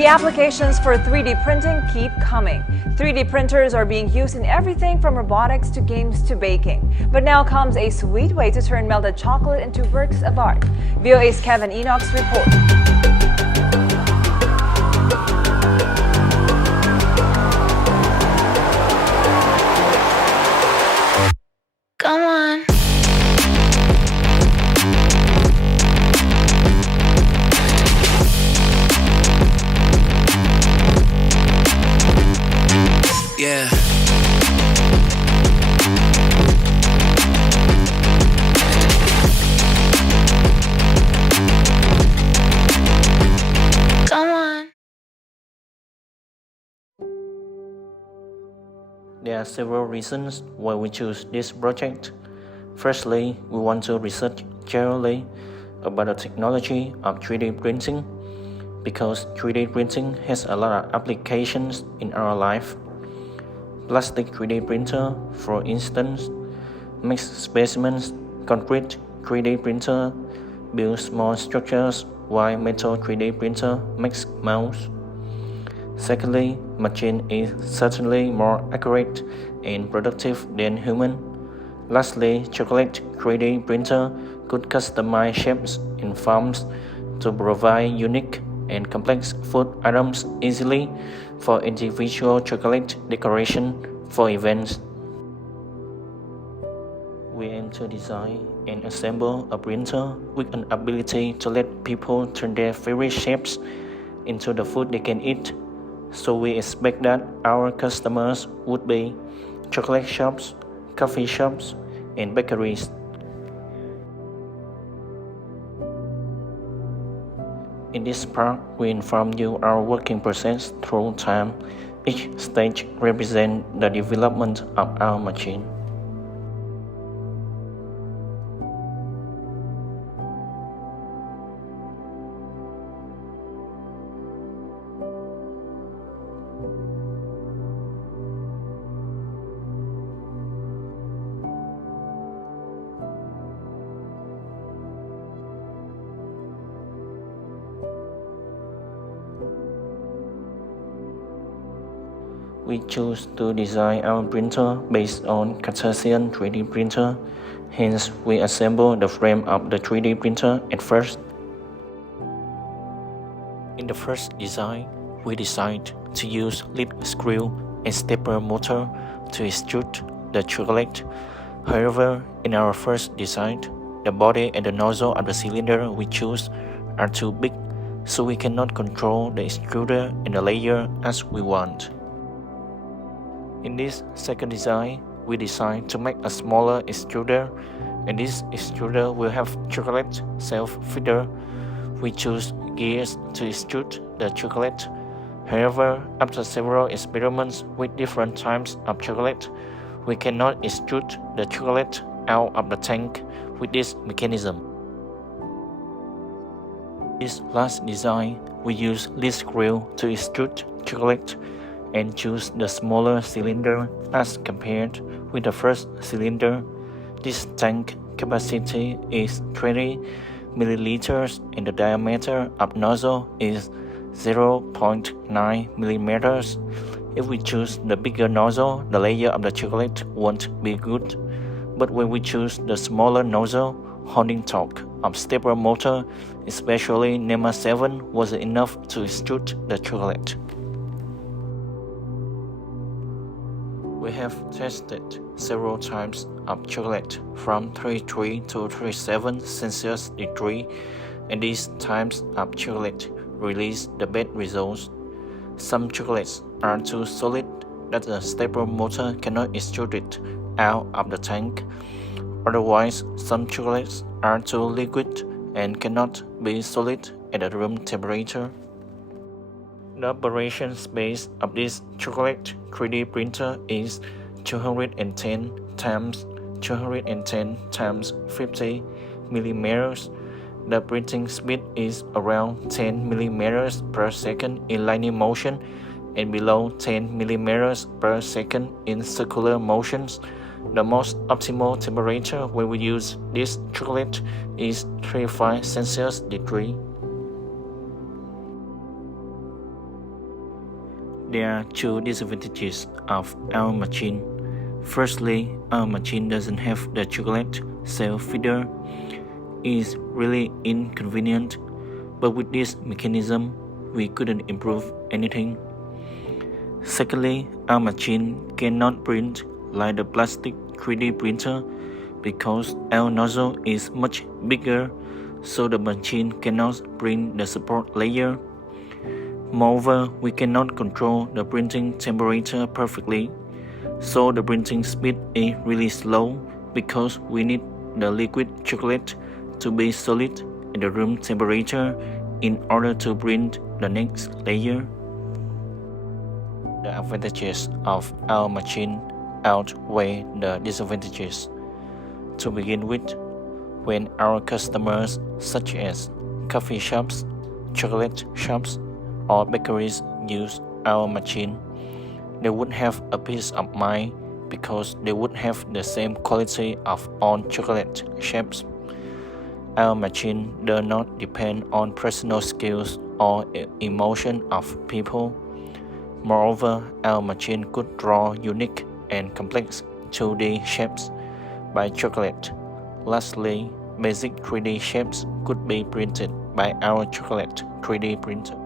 The applications for 3D printing keep coming. 3D printers are being used in everything from robotics to games to baking. But now comes a sweet way to turn melted chocolate into works of art. VOA's Kevin Enoch's report. Come on. Yeah. Come on. There are several reasons why we choose this project. Firstly, we want to research generally about the technology of 3D printing because 3D printing has a lot of applications in our life. Plastic 3D printer, for instance, makes specimens. Concrete 3D printer builds small structures, while metal 3D printer makes molds. Secondly, machine is certainly more accurate and productive than human. Lastly, chocolate 3D printer could customize shapes and forms to provide unique and complex food items easily for individual chocolate decoration for events. We aim to design and assemble a printer with an ability to let people turn their favorite shapes into the food they can eat. So we expect that our customers would be chocolate shops, coffee shops, and bakeries. In this part, we inform you our working process through time. Each stage represents the development of our machine. We choose to design our printer based on Cartesian 3D printer, hence we assemble the frame of the 3D printer at first. In the first design, we decided to use lead screw and stepper motor to extrude the chocolate. However, in our first design, the body and the nozzle of the cylinder we choose are too big, so we cannot control the extruder and the layer as we want. In this second design, we decided to make a smaller extruder, and this extruder will have chocolate self-feeder. We choose gears to extrude the chocolate. However, after several experiments with different types of chocolate, we cannot extrude the chocolate out of the tank with this mechanism. This last design, we use lead screw to extrude chocolate and choose the smaller cylinder as compared with the first cylinder. This tank capacity is 20 milliliters and the diameter of nozzle is 0.9 millimeters. If we choose the bigger nozzle, the layer of the chocolate won't be good. But when we choose the smaller nozzle, holding torque of stepper motor, especially NEMA 7, was enough to extrude the chocolate. We have tested several types of chocolate from 33 to 37 Celsius degree, and these types of chocolate release the best results. Some chocolates are too solid that the stepper motor cannot extrude it out of the tank. Otherwise, some chocolates are too liquid and cannot be solid at the room temperature. The operation space of this chocolate 3D printer is 210 times 210 times 50 millimeters. The printing speed is around 10 millimeters per second in linear motion and below 10 millimeters per second in circular motions. The most optimal temperature when we use this chocolate is 35 Celsius degree. There are two disadvantages of our machine. Firstly, our machine doesn't have the chocolate self-feeder. It's really inconvenient, but with this mechanism, we couldn't improve anything. Secondly, our machine cannot print like the plastic 3D printer because our nozzle is much bigger, so the machine cannot print the support layer. Moreover, we cannot control the printing temperature perfectly, so the printing speed is really slow because we need the liquid chocolate to be solid at the room temperature in order to print the next layer. The advantages of our machine outweigh the disadvantages. To begin with, when our customers such as coffee shops, chocolate shops, or bakeries use our machine, they would have a peace of mind because they would have the same quality of all chocolate shapes. Our machine does not depend on personal skills or emotion of people. Moreover, our machine could draw unique and complex 2D shapes by chocolate. Lastly, basic 3D shapes could be printed by our chocolate 3D printer.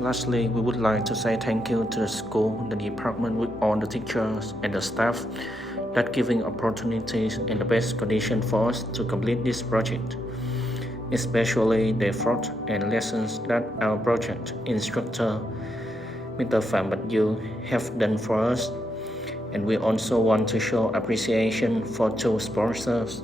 Lastly, we would like to say thank you to the school, the department with all the teachers and the staff that giving opportunities and the best condition for us to complete this project, especially the effort and lessons that our project instructor, Mr. Phạm Bạch Du, have done for us. And we also want to show appreciation for two sponsors,